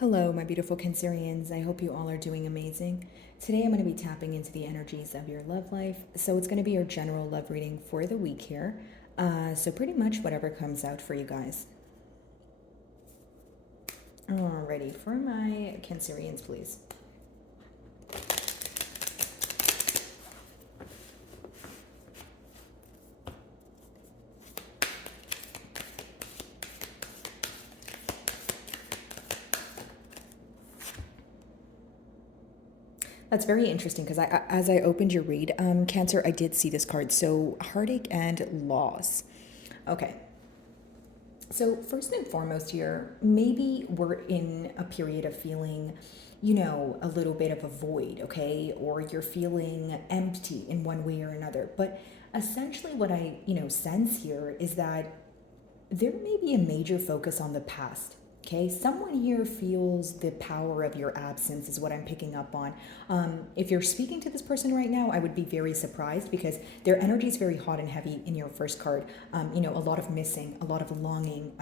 Hello, my beautiful Cancerians. I hope you all are doing amazing. Today I'm going to be tapping into the energies of your love life. So it's going to be your general love reading for the week here. So pretty much whatever comes out for you guys. Alrighty, for my Cancerians, please. That's very interesting because as I opened your read, Cancer, I did see this card. So heartache and loss. Okay, so, first and foremost, here, maybe we're in a period of feeling, a little bit of a void, okay? Or you're feeling empty in one way or another. But essentially, what I, sense here is that there may be a major focus on the past. Okay, someone here feels the power of your absence, is what I'm picking up on. If you're speaking to this person right now, I would be very surprised because their energy is very hot and heavy in your first card. A lot of missing, a lot of longing,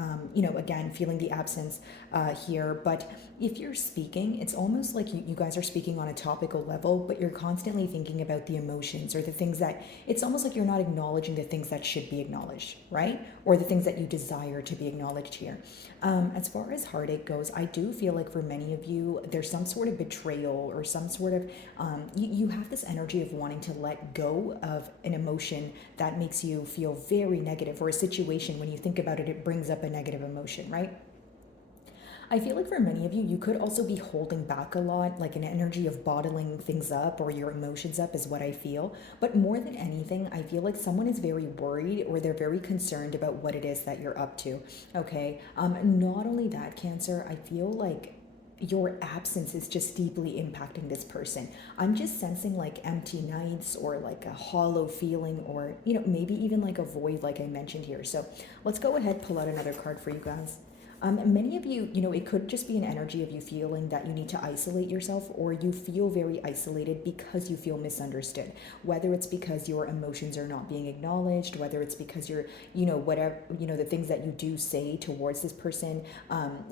again, feeling the absence here. But if you're speaking, it's almost like you guys are speaking on a topical level, but you're constantly thinking about the emotions or the things that it's almost like you're not acknowledging the things that should be acknowledged, right? Or the things that you desire to be acknowledged here. As far as heartache goes, I do feel like for many of you, there's some sort of betrayal or some sort of, you have this energy of wanting to let go of an emotion that makes you feel very negative, or a situation, when you think about it, it brings up a negative emotion, right? I feel like for many of you, you could also be holding back a lot, like an energy of bottling things up or your emotions up, is what I feel. But more than anything, I feel like someone is very worried or they're very concerned about what it is that you're up to. Okay. Not only that, Cancer, I feel like your absence is just deeply impacting this person. I'm just sensing like empty nights or like a hollow feeling, or, maybe even like a void, like I mentioned here. So let's go ahead, pull out another card for you guys. Many of you, it could just be an energy of you feeling that you need to isolate yourself, or you feel very isolated because you feel misunderstood. Whether it's because your emotions are not being acknowledged, whether it's because you're, whatever, the things that you do say towards this person,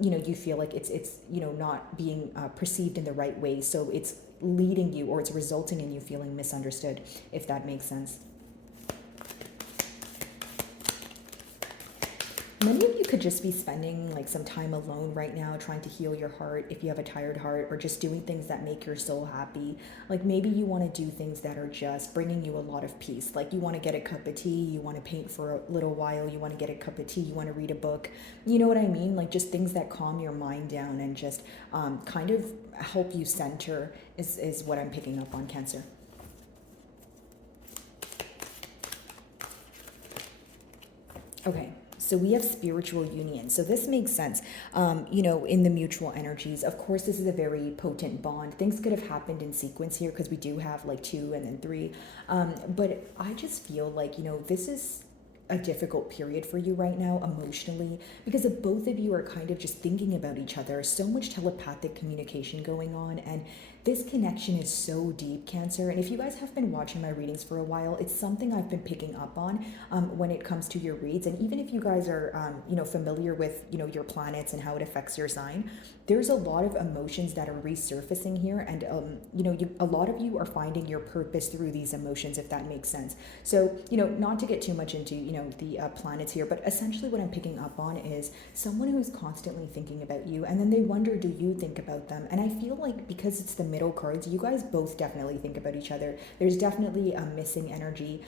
you feel like it's not being perceived in the right way. So it's leading you, or it's resulting in you feeling misunderstood, if that makes sense. Many of you could just be spending like some time alone right now, trying to heal your heart if you have a tired heart, or just doing things that make your soul happy. Like maybe you want to do things that are just bringing you a lot of peace. Like you want to get a cup of tea, you want to paint for a little while, you want to get a cup of tea, you want to read a book. You know what I mean? Like just things that calm your mind down and just kind of help you center, is what I'm picking up on, Cancer. Okay. So we have spiritual union. So this makes sense. In the mutual energies. Of course, this is a very potent bond. Things could have happened in sequence here because we do have like two and then three. But I just feel like, this is a difficult period for you right now emotionally, because of both of you are kind of just thinking about each other. So much telepathic communication going on, and this connection is so deep, Cancer. And if you guys have been watching my readings for a while, it's something I've been picking up on when it comes to your reads. And even if you guys are, familiar with, your planets and how it affects your sign, there's a lot of emotions that are resurfacing here. And, a lot of you are finding your purpose through these emotions, if that makes sense. So, not to get too much into, the planets here, but essentially what I'm picking up on is someone who's constantly thinking about you, and then they wonder, do you think about them? And I feel like because it's the middle cards, you guys both definitely think about each other. There's definitely a missing energy.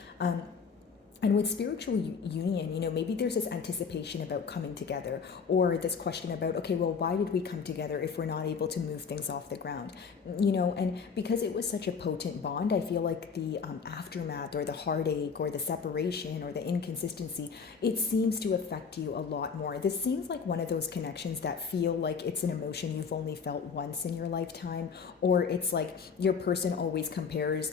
And with spiritual union, maybe there's this anticipation about coming together, or this question about, okay, well, why did we come together if we're not able to move things off the ground? And because it was such a potent bond, I feel like the aftermath, or the heartache, or the separation, or the inconsistency, it seems to affect you a lot more. This seems like one of those connections that feel like it's an emotion you've only felt once in your lifetime, or it's like your person always compares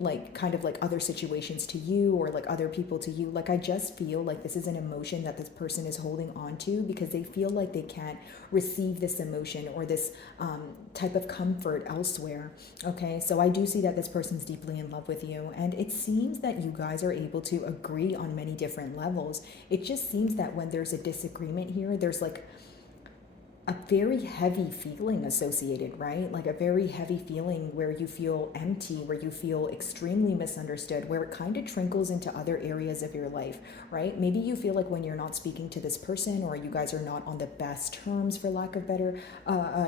like kind of like other situations to you, or like other people to you. Like I just feel like this is an emotion that this person is holding on to because they feel like they can't receive this emotion or this type of comfort elsewhere. Okay, so I do see that this person's deeply in love with you, and it seems that you guys are able to agree on many different levels. It just seems that when there's a disagreement here, there's like a very heavy feeling associated, right? Like a very heavy feeling where you feel empty, where you feel extremely misunderstood, where it kind of trickles into other areas of your life, right? Maybe you feel like when you're not speaking to this person, or you guys are not on the best terms, for lack of better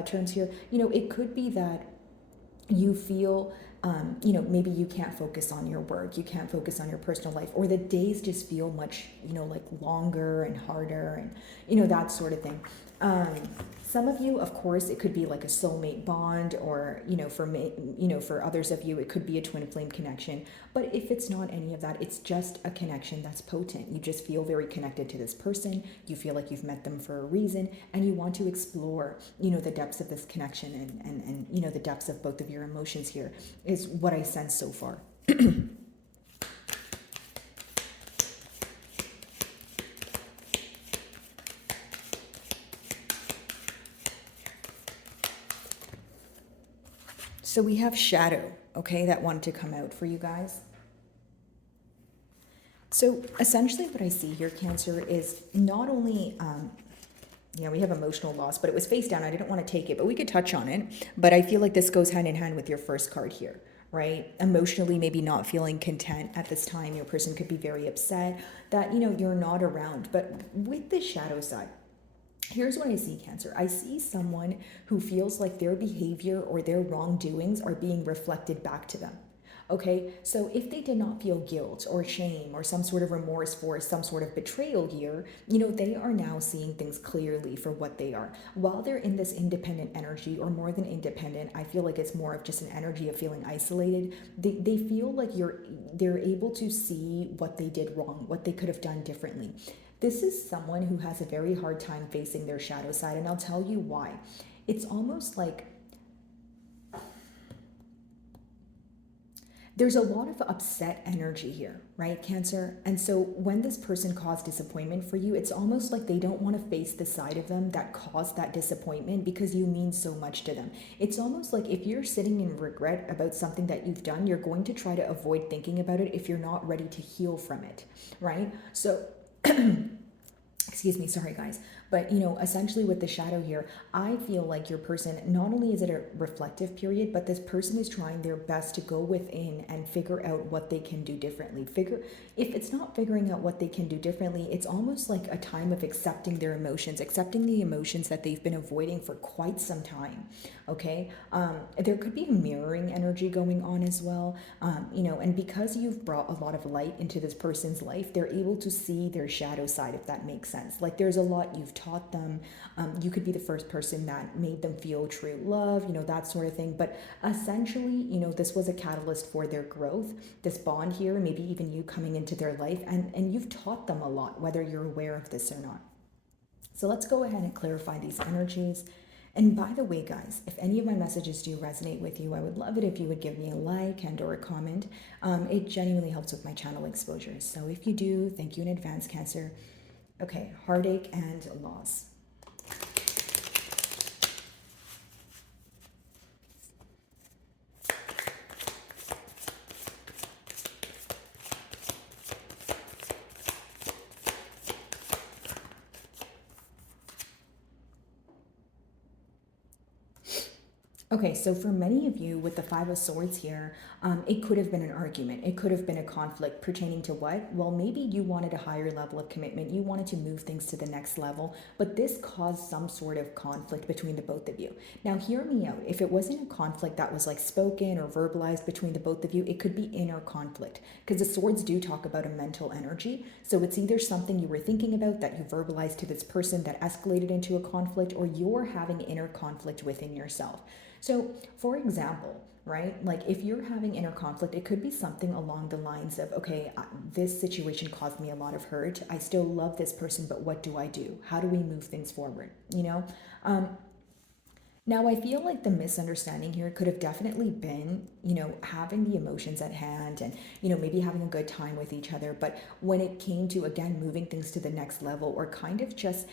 terms here, it could be that you feel maybe you can't focus on your work, you can't focus on your personal life, or the days just feel much, like longer and harder, and that sort of thing. um, some of you, of course, it could be like a soulmate bond, or for me, for others of you, it could be a twin flame connection. But if it's not any of that, it's just a connection that's potent. You just feel very connected to this person. You feel like you've met them for a reason, and you want to explore, the depths of this connection, and the depths of both of your emotions here is what I sense so far. So we have shadow, okay, that wanted to come out for you guys. So essentially what I see here, Cancer, is not only, we have emotional loss, but it was face down. I didn't want to take it, but we could touch on it. But I feel like this goes hand in hand with your first card here, right? Emotionally, maybe not feeling content at this time. Your person could be very upset that, you're not around. But with the shadow side, here's what I see, Cancer. I see someone who feels like their behavior or their wrongdoings are being reflected back to them. Okay, so if they did not feel guilt or shame or some sort of remorse for some sort of betrayal here, they are now seeing things clearly for what they are. While they're in this independent energy, or more than independent, I feel like it's more of just an energy of feeling isolated. They feel like they're able to see what they did wrong, what they could have done differently. This is someone who has a very hard time facing their shadow side, and I'll tell you why. It's almost like there's a lot of upset energy here, right, Cancer? And so when this person caused disappointment for you, it's almost like they don't want to face the side of them that caused that disappointment, because you mean so much to them. It's almost like if you're sitting in regret about something that you've done, you're going to try to avoid thinking about it if you're not ready to heal from it, right? So excuse me, sorry guys, but essentially with the shadow here, I feel like your person, not only is it a reflective period, but this person is trying their best to go within and figure out what they can do differently. If it's not figuring out what they can do differently, it's almost like a time of accepting their emotions, accepting the emotions that they've been avoiding for quite some time. Okay, there could be a mirroring energy going on as well. And because you've brought a lot of light into this person's life, they're able to see their shadow side, if that makes sense. Like there's a lot you've taught them. You could be the first person that made them feel true love, that sort of thing. But essentially, this was a catalyst for their growth, this bond here, maybe even you coming into their life, and you've taught them a lot, whether you're aware of this or not. So let's go ahead and clarify these energies. And by the way, guys, if any of my messages do resonate with you, I would love it if you would give me a like and or a comment. It genuinely helps with my channel exposure. So if you do, thank you in advance, Cancer. Okay, heartache and loss. Okay, so for many of you with the Five of Swords here, it could have been an argument. It could have been a conflict pertaining to what? Well, maybe you wanted a higher level of commitment. You wanted to move things to the next level, but this caused some sort of conflict between the both of you. Now, hear me out. If it wasn't a conflict that was like spoken or verbalized between the both of you, it could be inner conflict, because the swords do talk about a mental energy. So it's either something you were thinking about that you verbalized to this person that escalated into a conflict, or you're having inner conflict within yourself. So, for example, right, like if you're having inner conflict, it could be something along the lines of, okay, this situation caused me a lot of hurt. I still love this person, but what do I do? How do we move things forward? Now, I feel like the misunderstanding here could have definitely been, having the emotions at hand and, maybe having a good time with each other. But when it came to, again, moving things to the next level, or kind of just,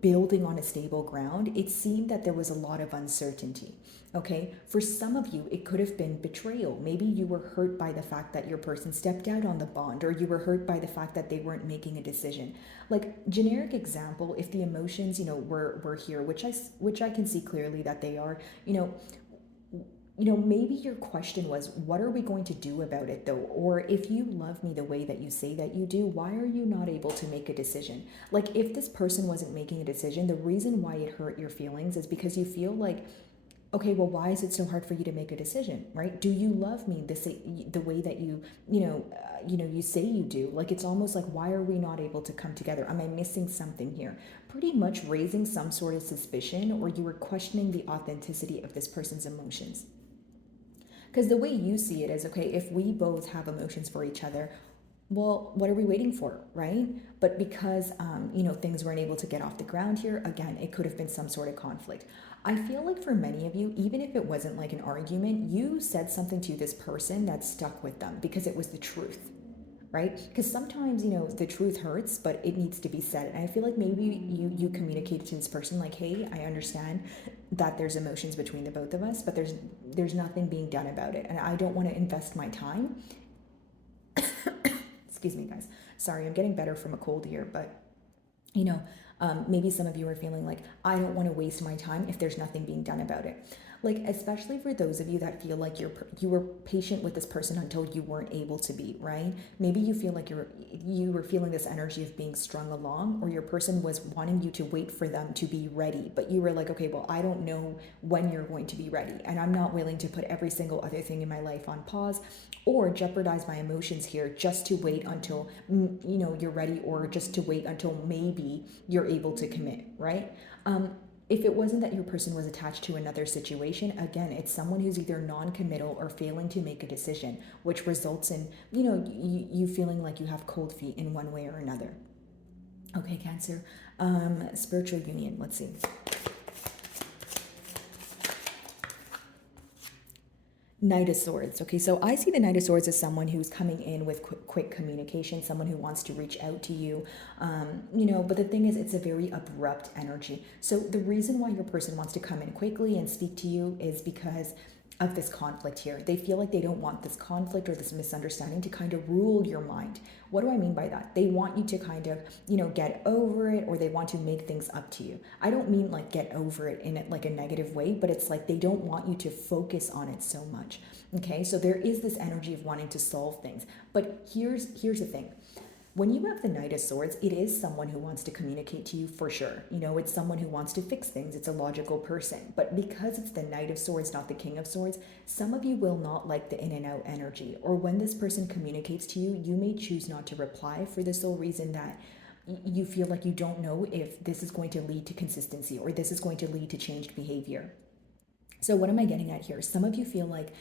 building on a stable ground, it seemed that there was a lot of uncertainty. Okay, for some of you, it could have been betrayal. Maybe you were hurt by the fact that your person stepped out on the bond, or you were hurt by the fact that they weren't making a decision. Like generic example, if the emotions, were here, which I can see clearly that they are, maybe your question was, what are we going to do about it though? Or if you love me the way that you say that you do, why are you not able to make a decision? Like if this person wasn't making a decision, the reason why it hurt your feelings is because you feel like, okay, well, why is it so hard for you to make a decision, right? Do you love me the way that you say you do? Like it's almost like, why are we not able to come together? Am I missing something here? Pretty much raising some sort of suspicion, or you were questioning the authenticity of this person's emotions. Because the way you see it is, okay, if we both have emotions for each other, well, what are we waiting for, right? But because, things weren't able to get off the ground here, again, it could have been some sort of conflict. I feel like for many of you, even if it wasn't like an argument, you said something to this person that stuck with them because it was the truth, right? Because sometimes, the truth hurts, but it needs to be said. And I feel like maybe you communicated to this person like, hey, I understand that there's emotions between the both of us, but there's nothing being done about it, and I don't want to invest my time. Excuse me, guys. Sorry, I'm getting better from a cold here, but maybe some of you are feeling like, I don't want to waste my time if there's nothing being done about it. Like, especially for those of you that feel like you were patient with this person until you weren't able to be, right? Maybe you feel like you were feeling this energy of being strung along, or your person was wanting you to wait for them to be ready, but you were like, okay, well, I don't know when you're going to be ready, and I'm not willing to put every single other thing in my life on pause or jeopardize my emotions here just to wait until you're ready, or just to wait until maybe you're able to commit, right? If it wasn't that your person was attached to another situation, again, it's someone who's either non-committal or failing to make a decision, which results in, you feeling like you have cold feet in one way or another. Okay, Cancer. Spiritual union, let's see. Knight of Swords. Okay, so I see the Knight of Swords as someone who's coming in with quick communication, someone who wants to reach out to you. But the thing is, it's a very abrupt energy. So the reason why your person wants to come in quickly and speak to you is because of this conflict here. They feel like they don't want this conflict or this misunderstanding to kind of rule your mind. What do I mean by that? They want you to kind of, get over it, or they want to make things up to you. I don't mean like get over it in like a negative way, but it's like they don't want you to focus on it so much. Okay, so there is this energy of wanting to solve things. But here's the thing. When you have the Knight of Swords, it is someone who wants to communicate to you for sure. It's someone who wants to fix things. It's a logical person. But because it's the Knight of Swords, not the King of Swords, some of you will not like the in and out energy. Or when this person communicates to you, you may choose not to reply for the sole reason that you feel like you don't know if this is going to lead to consistency, or this is going to lead to changed behavior. So what am I getting at here? Some of you feel like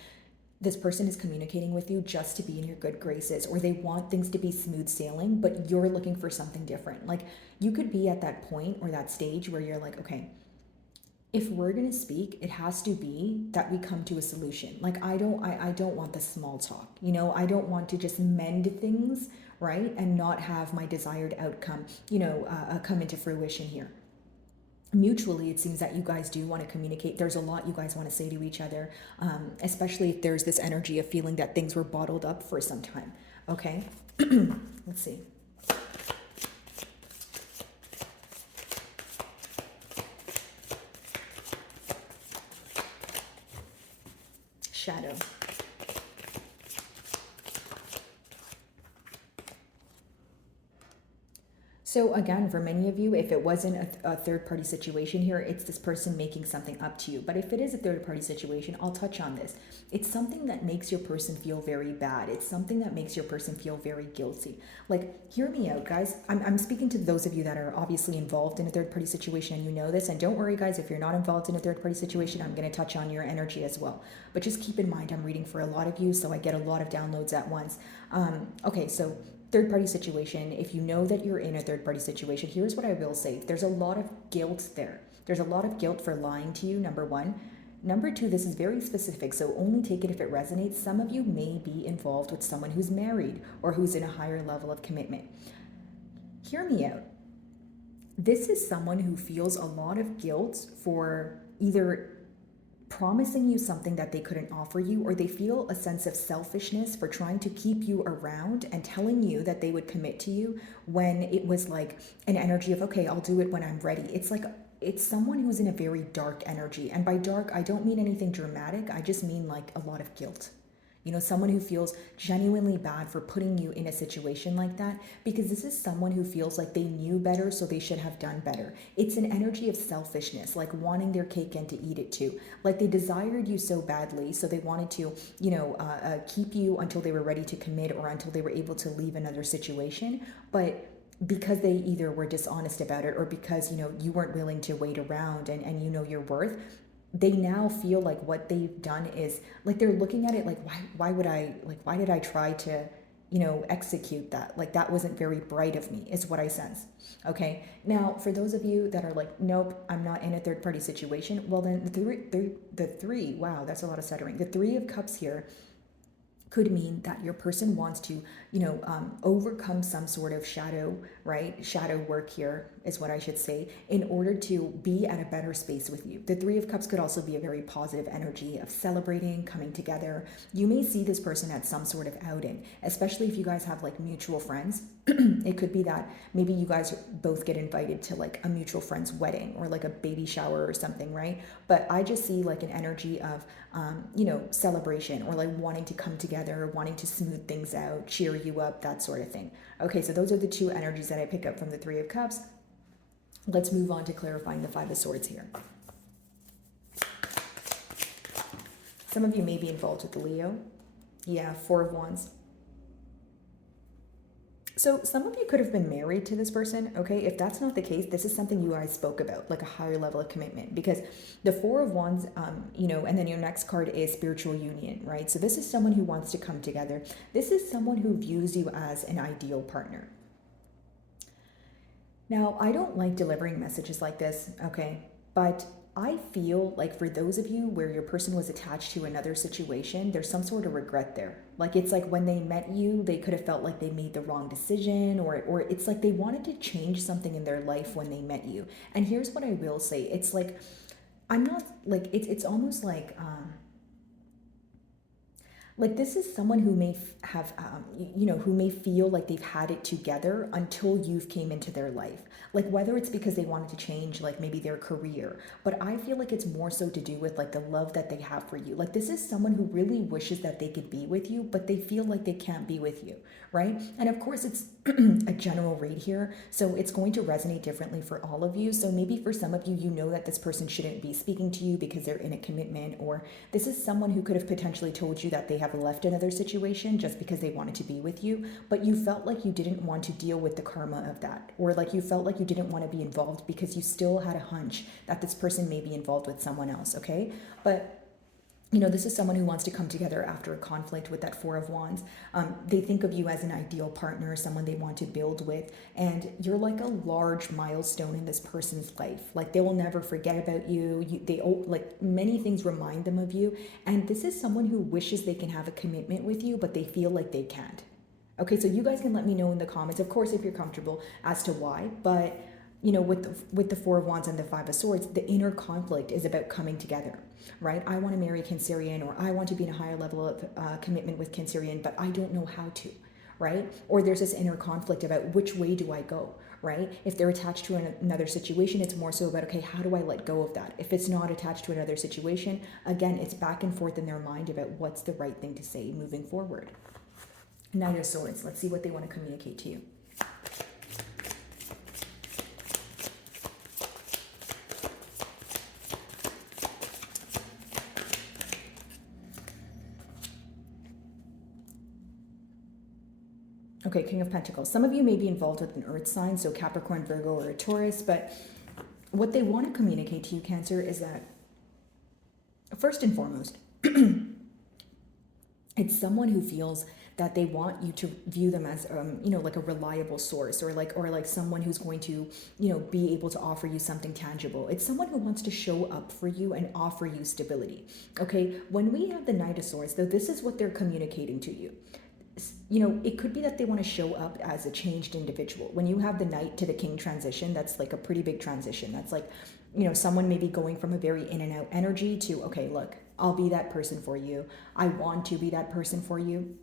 this person is communicating with you just to be in your good graces, or they want things to be smooth sailing, but you're looking for something different. Like, you could be at that point or that stage where you're like, okay, if we're going to speak, it has to be that we come to a solution. Like, I don't want the small talk. I don't want to just mend things, right, and not have my desired outcome come into fruition here. Mutually, it seems that you guys do want to communicate. There's a lot you guys want to say to each other, especially if there's this energy of feeling that things were bottled up for some time. Okay, let's see. Shadow. So again, for many of you, if it wasn't a third-party situation here, it's this person making something up to you. But if it is a third-party situation, I'll touch on this. It's something that makes your person feel very bad. It's something that makes your person feel very guilty. Like, hear me out, guys. I'm speaking to those of you that are obviously involved in a third-party situation, and you know this. And don't worry, guys, if you're not involved in a third-party situation, I'm going to touch on your energy as well. But just keep in mind, I'm reading for a lot of you, so I get a lot of downloads at once. Okay, so third-party situation, if you know that you're in a third-party situation, here's what I will say. There's a lot of guilt there. There's a lot of guilt for lying to you, number one. Number two, this is very specific, so only take it if it resonates. Some of you may be involved with someone who's married or who's in a higher level of commitment. Hear me out. This is someone who feels a lot of guilt for either promising you something that they couldn't offer you, or they feel a sense of selfishness for trying to keep you around and telling you that they would commit to you when it was like an energy of, okay, I'll do it when I'm ready. It's like, it's someone who's in a very dark energy. And by dark, I don't mean anything dramatic. I just mean like a lot of guilt. Someone who feels genuinely bad for putting you in a situation like that, because this is someone who feels like they knew better, so they should have done better. It's an energy of selfishness, like wanting their cake and to eat it too. Like they desired you so badly, so they wanted to, keep you until they were ready to commit or until they were able to leave another situation. But because they either were dishonest about it or because, you weren't willing to wait around and you know your worth, they now feel like what they've done is like they're looking at it like, why did I try to execute that? Like that wasn't very bright of me, is what I sense. Okay, now for those of you that are like, nope, I'm not in a third party situation, well then the three, wow, that's a lot of stuttering. The Three of Cups here could mean that your person wants to, overcome some sort of shadow, right? Shadow work here is what I should say, in order to be at a better space with you. The Three of Cups could also be a very positive energy of celebrating, coming together. You may see this person at some sort of outing, especially if you guys have like mutual friends. It could be that maybe you guys both get invited to like a mutual friend's wedding or like a baby shower or something, right? But I just see like an energy of, celebration, or like wanting to come together, wanting to smooth things out, cheer you up, that sort of thing. Okay, so those are the two energies that I pick up from the Three of Cups. Let's move on to clarifying the Five of Swords here. Some of you may be involved with the Leo. Yeah, Four of Wands. So some of you could have been married to this person, okay? If that's not the case, this is something you guys spoke about, like a higher level of commitment, because the Four of Wands, and then your next card is spiritual union, right? So this is someone who wants to come together. This is someone who views you as an ideal partner. Now, I don't like delivering messages like this, okay? But I feel like for those of you where your person was attached to another situation, there's some sort of regret there. Like it's like when they met you, they could have felt like they made the wrong decision, or it's like they wanted to change something in their life when they met you. And here's what I will say. It's like, I'm not like, it's almost like this is someone who may have who may feel like they've had it together until you've came into their life, like whether it's because they wanted to change like maybe their career, but I feel like it's more so to do with like the love that they have for you. Like this is someone who really wishes that they could be with you, but they feel like they can't be with you, right? And of course it's a general read here, so it's going to resonate differently for all of you. So maybe for some of you, you know that this person shouldn't be speaking to you because they're in a commitment, or this is someone who could have potentially told you that they have left another situation just because they wanted to be with you, but you felt like you didn't want to deal with the karma of that, or like you felt like you didn't want to be involved because you still had a hunch that this person may be involved with someone else, okay? But this is someone who wants to come together after a conflict with that Four of Wands. They think of you as an ideal partner, someone they want to build with, and you're like a large milestone in this person's life. Like they will never forget about you. They like many things remind them of you, and this is someone who wishes they can have a commitment with you, but they feel like they can't. Okay, so you guys can let me know in the comments, of course, if you're comfortable, as to why, but with the Four of Wands and the Five of Swords, the inner conflict is about coming together, right? I want to marry Cancerian, or I want to be in a higher level of commitment with Cancerian, but I don't know how to, right? Or there's this inner conflict about which way do I go, right? If they're attached to another situation, it's more so about, okay, how do I let go of that? If it's not attached to another situation, again, it's back and forth in their mind about what's the right thing to say moving forward. Knight of Swords, let's see what they want to communicate to you. Okay, King of Pentacles. Some of you may be involved with an earth sign, so Capricorn, Virgo, or a Taurus, but what they want to communicate to you, Cancer, is that first and foremost, it's someone who feels that they want you to view them as, like a reliable source, or like someone who's going to, be able to offer you something tangible. It's someone who wants to show up for you and offer you stability. Okay, when we have the Knight of Swords, though, this is what they're communicating to you. It could be that they want to show up as a changed individual. When you have the Knight to the King transition, that's like a pretty big transition. That's like, someone may be going from a very in and out energy to, okay, look, I'll be that person for you. I want to be that person for you.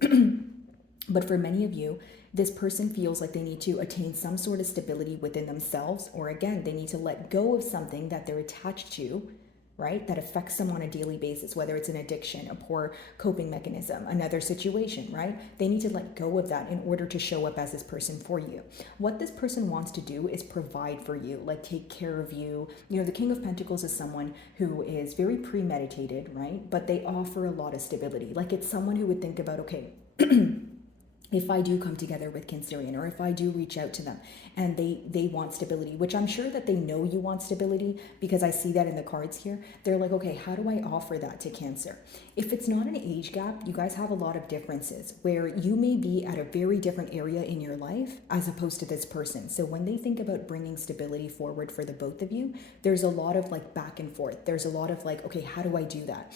But for many of you, this person feels like they need to attain some sort of stability within themselves, or again, they need to let go of something that they're attached to, right? That affects them on a daily basis, whether it's an addiction, a poor coping mechanism, another situation, right? They need to let go of that in order to show up as this person for you. What this person wants to do is provide for you, like take care of you. The King of Pentacles is someone who is very premeditated, right? But they offer a lot of stability. Like it's someone who would think about, okay, if I do come together with Cancerian, or if I do reach out to them and they want stability, which I'm sure that they know you want stability because I see that in the cards here. They're like, okay, how do I offer that to Cancer? If it's not an age gap, you guys have a lot of differences where you may be at a very different area in your life as opposed to this person. So when they think about bringing stability forward for the both of you, there's a lot of like back and forth. There's a lot of like, okay, how do I do that?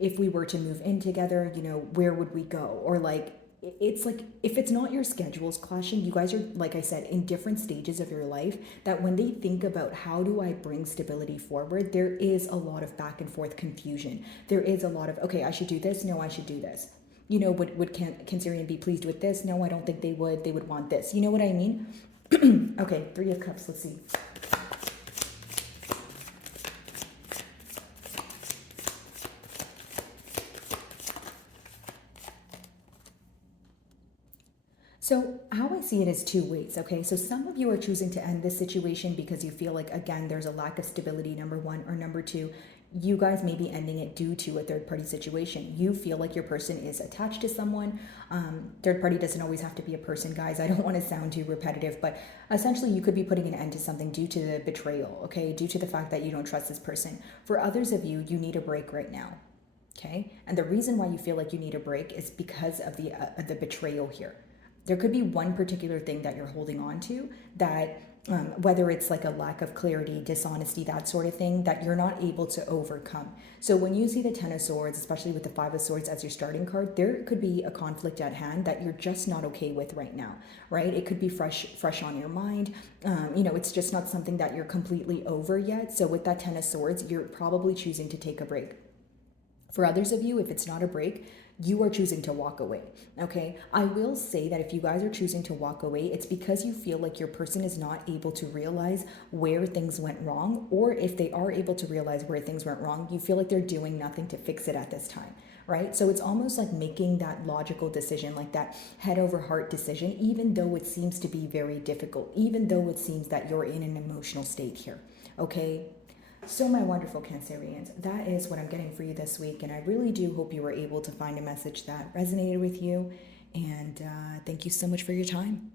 If we were to move in together, where would we go? Or like, it's like if it's not your schedules clashing, you guys are, like I said, in different stages of your life, that when they think about how do I bring stability forward, there is a lot of back and forth confusion. There is a lot of, okay, I should do this. No, I should do this. Would Cancerian be pleased with this? No, I don't think they would. They would want this. You know what I mean? Okay, Three of Cups. Let's see. So how I see it is two ways, okay? So some of you are choosing to end this situation because you feel like, again, there's a lack of stability, number one, or number two, you guys may be ending it due to a third party situation. You feel like your person is attached to someone. Third party doesn't always have to be a person, guys. I don't want to sound too repetitive, but essentially you could be putting an end to something due to the betrayal, okay? Due to the fact that you don't trust this person. For others of you, you need a break right now. Okay? And the reason why you feel like you need a break is because of the betrayal here. There could be one particular thing that you're holding on to that, whether it's like a lack of clarity, dishonesty, that sort of thing, that you're not able to overcome. So when you see the Ten of Swords, especially with the Five of Swords as your starting card, there could be a conflict at hand that you're just not okay with right now, right? It could be fresh on your mind. It's just not something that you're completely over yet. So with that Ten of Swords, you're probably choosing to take a break. For others of you, if it's not a break, you are choosing to walk away, okay? I will say that if you guys are choosing to walk away, it's because you feel like your person is not able to realize where things went wrong, or if they are able to realize where things went wrong, you feel like they're doing nothing to fix it at this time, right? So it's almost like making that logical decision, like that head over heart decision, even though it seems to be very difficult, even though it seems that you're in an emotional state here, okay? So my wonderful Cancerians, that is what I'm getting for you this week, and I really do hope you were able to find a message that resonated with you, and thank you so much for your time.